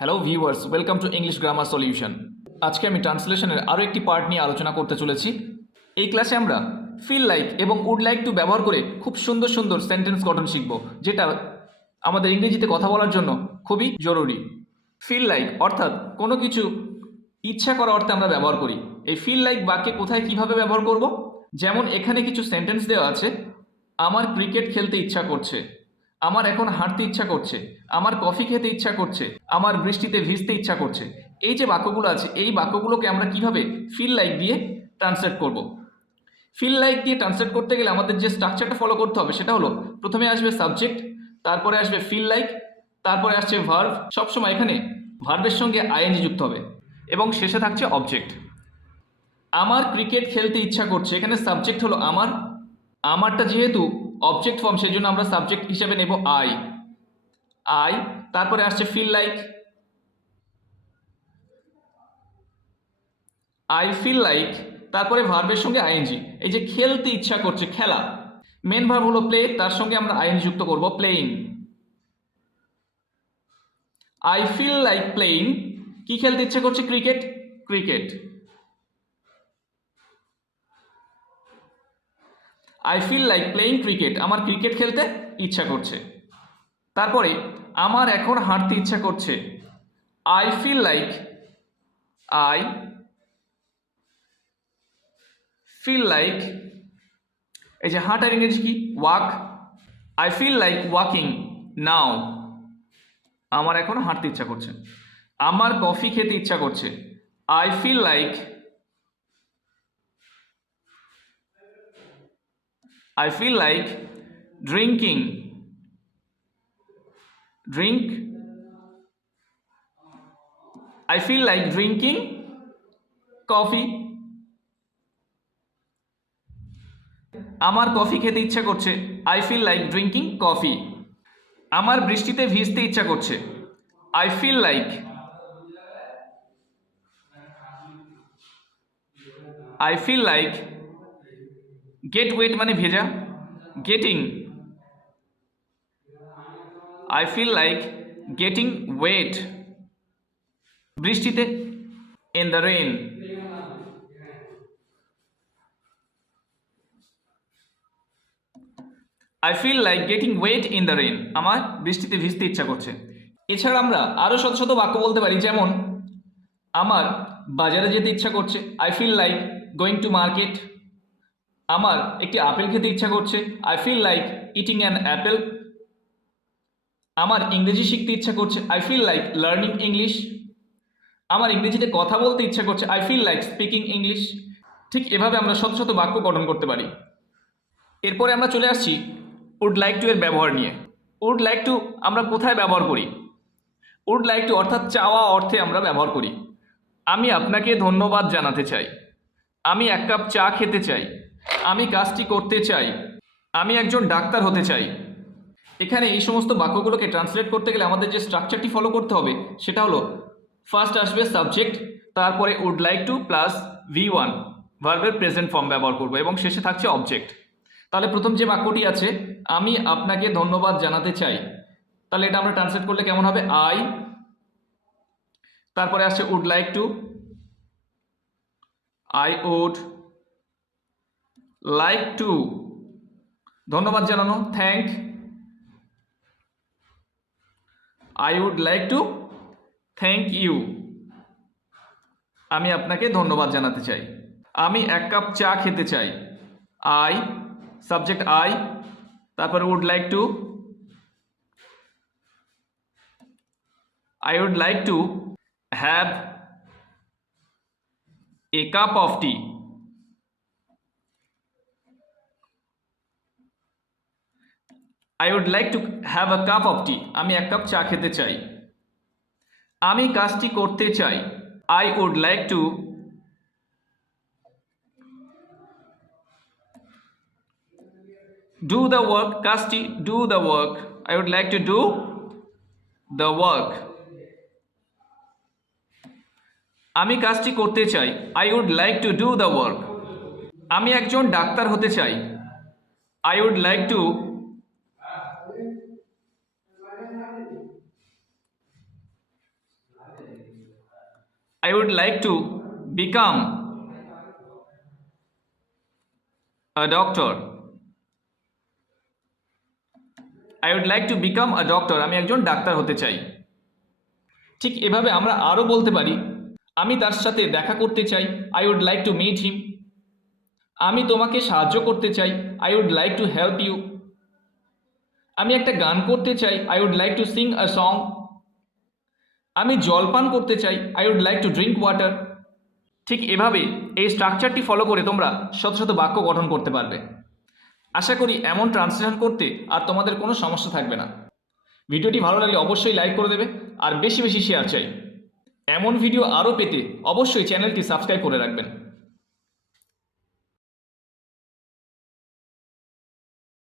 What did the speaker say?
Hello viewers, welcome to English grammar solution. আজকে আমি ট্রান্সলেশনের আরও একটি পার্ট নিয়ে আলোচনা করতে চলেছি। এই ক্লাসে আমরা ফিল লাইক এবং উড লাইক টু ব্যবহার করে খুব সুন্দর সুন্দর সেন্টেন্স গঠন শিখব, যেটা আমাদের ইংরেজিতে কথা বলার জন্য খুবই জরুরি। ফিল লাইক অর্থাৎ কোনো কিছু ইচ্ছা করা অর্থে আমরা ব্যবহার করি। এই ফিল লাইক বাক্যে কোথায় কিভাবে ব্যবহার করব? যেমন এখানে কিছু সেন্টেন্স দেওয়া আছে। আমার ক্রিকেট খেলতে ইচ্ছা করছে, আমার এখন হাঁটতে ইচ্ছা করছে, আমার কফি খেতে ইচ্ছা করছে, আমার বৃষ্টিতে ভিজতে ইচ্ছা করছে। এই যে বাক্যগুলো আছে, এই বাক্যগুলোকে আমরা কিভাবে ফিল লাইক দিয়ে ট্রান্সলেট করব। ফিল লাইক দিয়ে ট্রান্সলেট করতে গেলে আমাদের যে স্ট্রাকচারটা ফলো করতে হবে সেটা হলো, প্রথমে আসবে সাবজেক্ট, তারপরে আসবে ফিল লাইক, তারপরে আসছে ভার্ব। সবসময় এখানে ভার্বের সঙ্গে আইএনজি যুক্ত হবে এবং শেষে থাকছে অবজেক্ট। আমার ক্রিকেট খেলতে ইচ্ছা করছে, এখানে সাবজেক্ট হলো আমার, আমারটা যেহেতু অবজেক্ট ফর্ম সেই জন্য আমরা সাবজেক্ট হিসেবে নেব আই। আই তারপরে আসছে feel like, I feel like, তারপরে ভার্বের সঙ্গে আইএনজি। এই যে খেলতে ইচ্ছা করছে, খেলা, মেন ভার্ব হলো প্লে, তার সঙ্গে আমরা আইএনজি যুক্ত করব, playing. I feel like playing, কি খেলতে ইচ্ছা করছে? Cricket, cricket. I feel like playing cricket, আমার ক্রিকেট খেলতে ইচ্ছা করছে। তারপরে আমার এখন হাঁটতে ইচ্ছা করছে, I feel like, I feel like, এই যে হাঁটার ইংরেজি কি? Walk. I feel like walking now, আমার এখন হাঁটতে ইচ্ছা করছে। আমার কফি খেতে ইচ্ছা করছে, I feel like, I feel like drinking, drink, I feel like drinking coffee, আমার কফি খেতে ইচ্ছা করছে, I feel like drinking coffee. আমার বৃষ্টিতে ভিজতে ইচ্ছা করছে, I feel like, I feel like get wet মানে ভেজা, getting, I feel like getting wet বৃষ্টিতে, in the rain. I feel like getting wet in the rain, আমার বৃষ্টিতে ভিজতে ইচ্ছা করছে। এছাড়া আমরা আরও শত শত বাক্য বলতে পারি, যেমন আমার বাজারে যেতে ইচ্ছা করছে, I feel like going to market. আমার একটি আপেল খেতে ইচ্ছা করছে, I feel like eating an apple. আমার ইংরেজি শিখতে ইচ্ছা করছে, I feel like learning English. আমার ইংরেজিতে কথা বলতে ইচ্ছা করছে, I feel like speaking English. ঠিক এভাবে আমরা শত শত বাক্য গঠন করতে পারি। এরপরে আমরা চলে আসছি উড লাইক টু এর ব্যবহার নিয়ে। উড লাইক টু আমরা কোথায় ব্যবহার করি? উড লাইক টু অর্থাৎ চাওয়া অর্থে আমরা ব্যবহার করি। আমি আপনাকে ধন্যবাদ জানাতে চাই, আমি এক কাপ চা খেতে চাই, আমি কাজটি করতে চাই, আমি একজন ডাক্তার হতে চাই। এখানে এই সমস্ত বাক্যগুলোকে ট্রান্সলেট করতে গেলে আমাদের যে স্ট্রাকচারটি ফলো করতে হবে সেটা হলো, ফার্স্ট আসবে সাবজেক্ট, তারপরে would like two plus V1 ভার্বের প্রেজেন্ট ফর্ম ব্যবহার করব এবং শেষে থাকছে অবজেক্ট। তাহলে প্রথম যে বাক্যটি আছে, আমি আপনাকে ধন্যবাদ জানাতে চাই, তাহলে এটা আমরা ট্রান্সলেট করলে কেমন হবে? আই, তারপরে আসছে would like to, I would like to, ধন্যবাদ জানানো, thank, I would like to thank you, আমি আপনাকে ধন্যবাদ জানাতে চাই। আমি এক কাপ চা খেতে চাই, আই, সাবজেক্ট আই, তারপরে would like to, I would like to have a cup of tea, I would like to have a cup of tea, আমি এক কাপ চা খেতে চাই। আমি কাজটি করতে চাই, I would like to do the work, কাজটি, do the work, I would like to do the work. আমি কাজটি করতে চাই, I would like to do the work. আমি একজন ডাক্তার হতে চাই, I would like to I would like to become a doctor. I would like to become a doctor. আমি একজন ডাক্তার হতে চাই। ঠিক এভাবে আমরা আরও বলতে পারি, আমি তার সাথে দেখা করতে চাই। I would like to meet him. আমি তোমাকে সাহায্য করতে চাই। I would like to help you. আমি একটা গান করতে চাই। I would like to sing a song. আমি জল পান করতে চাই। I would like to drink water. ঠিক এভাবে এই স্ট্রাকচারটি ফলো করে তোমরা শত শত বাক্য গঠন করতে পারবে। আশা করি এমন ট্রান্সলেশন করতে আর তোমাদের কোনো সমস্যা থাকবে না। ভিডিওটি ভালো লাগলে অবশ্যই লাইক করে দেবে আর বেশি বেশি শেয়ার চাই। এমন ভিডিও আরও পেতে অবশ্যই চ্যানেলটি সাবস্ক্রাইব করে রাখবেন।